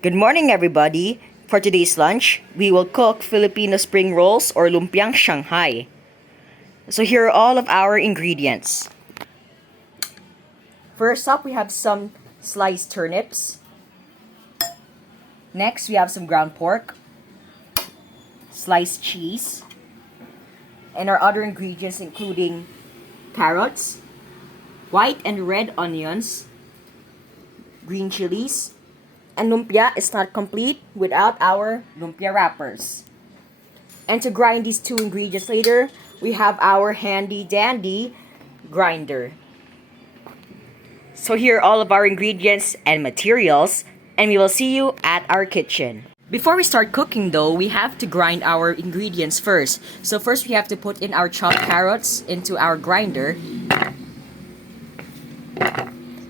Good morning, everybody. For today's lunch, we will cook Filipino spring rolls or Lumpiang Shanghai. So here are all of our ingredients. First up, we have some sliced turnips. Next, we have some ground pork, sliced cheese, and our other ingredients including carrots, white and red onions, green chilies, and lumpia is not complete without our lumpia wrappers. And to grind these two ingredients later, we have our handy dandy grinder. So here are all of our ingredients and materials, and we will see you at our kitchen. Before we start cooking though, we have to grind our ingredients first. So first we have to put in our chopped carrots into our grinder.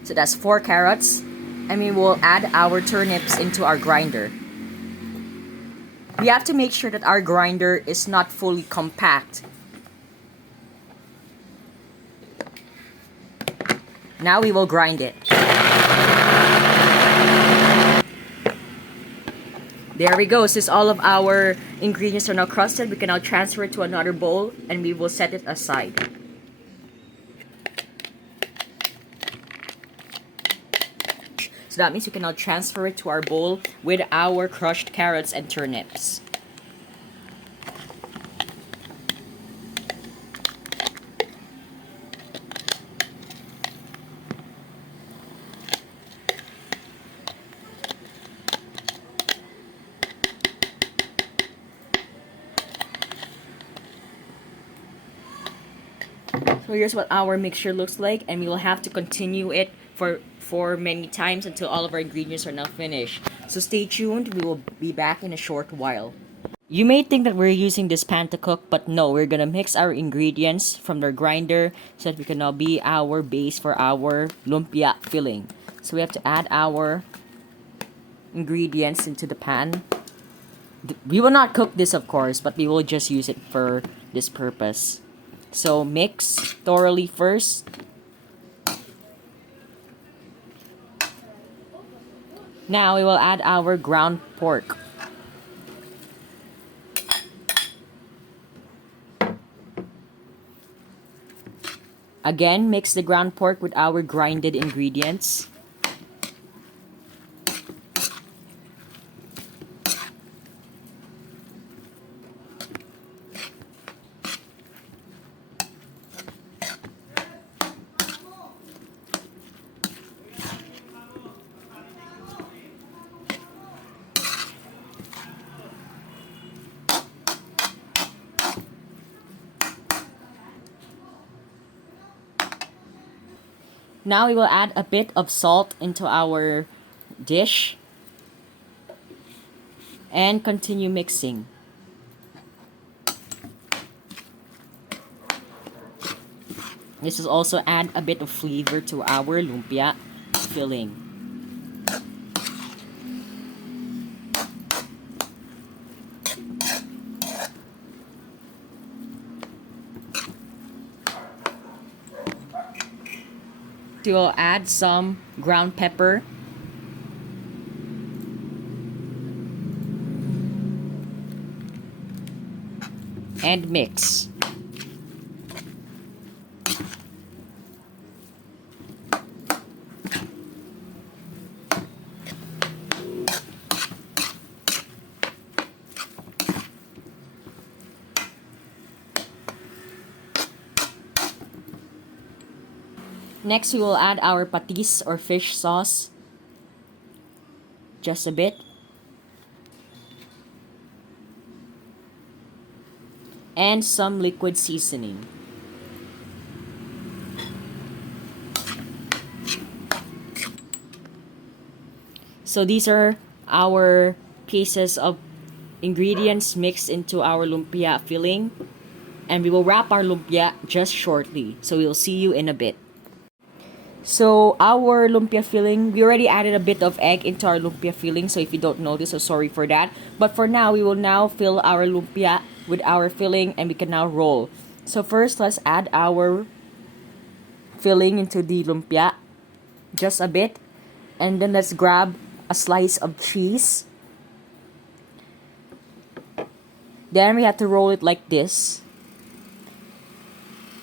So that's 4 carrots. And we will add our turnips into our grinder. We have to make sure that our grinder is not fully compact. Now we will grind it. There we go. Since all of our ingredients are now crusted, we can now transfer it to another bowl and we will set it aside. So that means we can now transfer it to our bowl with our crushed carrots and turnips. So here's what our mixture looks like, and we will have to continue it for many times until all of our ingredients are now finished. So stay tuned, we will be back in a short while. You may think that we're using this pan to cook, but no, we're gonna mix our ingredients from the grinder so that we can now be our base for our lumpia filling. So we have to add our ingredients into the pan. We will not cook this, of course, but we will just use it for this purpose. So mix thoroughly first. Now we will add our ground pork. Again, mix the ground pork with our grinded ingredients. Now we will add a bit of salt into our dish and continue mixing. This will also add a bit of flavor to our lumpia filling. We will add some ground pepper and mix. Next, we will add our patis or fish sauce. Just a bit. And some liquid seasoning. So these are our pieces of ingredients mixed into our lumpia filling. And we will wrap our lumpia just shortly. So we will see you in a bit. So our lumpia filling, we already added a bit of egg into our lumpia filling. So if you don't know this, so sorry for that. But for now, we will now fill our lumpia with our filling and we can now roll. So first, let's add our filling into the lumpia. Just a bit. And then let's grab a slice of cheese. Then we have to roll it like this.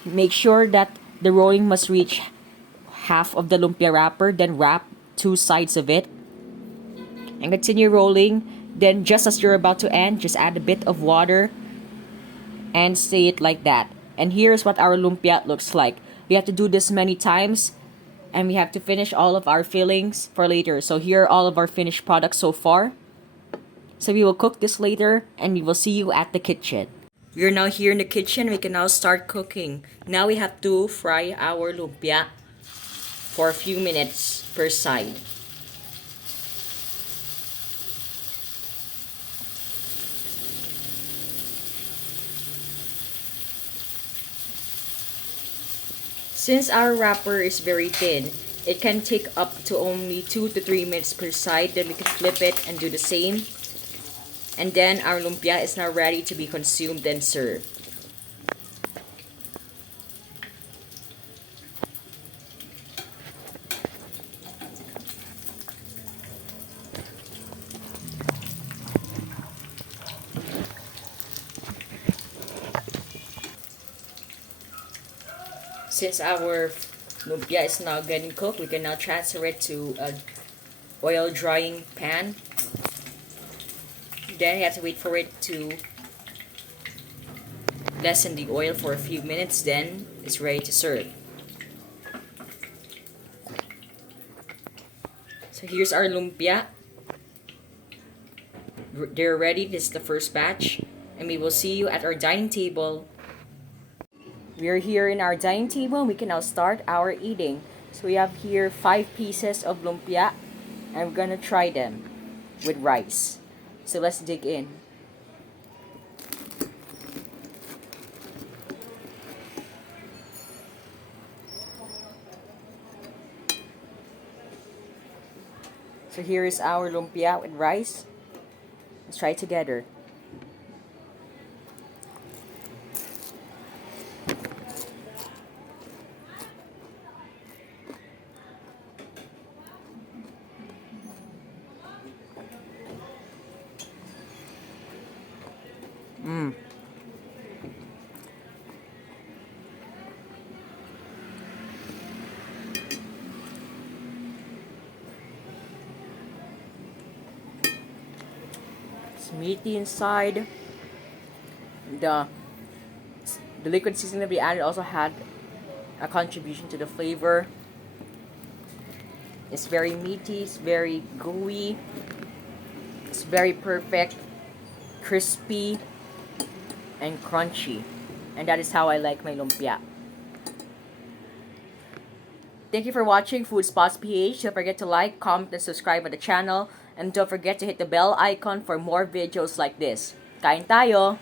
Make sure that the rolling must reach half of the lumpia wrapper, then wrap 2 sides of it. And continue rolling. Then just as you're about to end, just add a bit of water and stay it like that. And here's what our lumpia looks like. We have to do this many times, and we have to finish all of our fillings for later. So here are all of our finished products so far. So we will cook this later, and we will see you at the kitchen. We are now here in the kitchen. We can now start cooking. Now we have to fry our lumpia for a few minutes per side. Since our wrapper is very thin, it can take up to only 2 to 3 minutes per side. Then we can flip it and do the same. And then our lumpia is now ready to be consumed and served. Since our lumpia is now getting cooked, we can now transfer it to a oil drying pan. Then you have to wait for it to lessen the oil for a few minutes. Then it's ready to serve. So here's our lumpia. They're ready. This is the first batch, and we will see you at our dining table. We are here in our dining table. We can now start our eating. So we have here 5 pieces of lumpia, and we're gonna try them with rice. So let's dig in. So here is our lumpia with rice. Let's try it together. It's meaty inside. The liquid seasoning that we added also had a contribution to the flavor. It's very meaty, it's very gooey, it's very perfect, crispy, and crunchy. And that is how I like my lumpia. Thank you for watching Food Spots PH. Don't forget to like, comment, and subscribe to the channel. And don't forget to hit the bell icon for more videos like this. Kain tayo!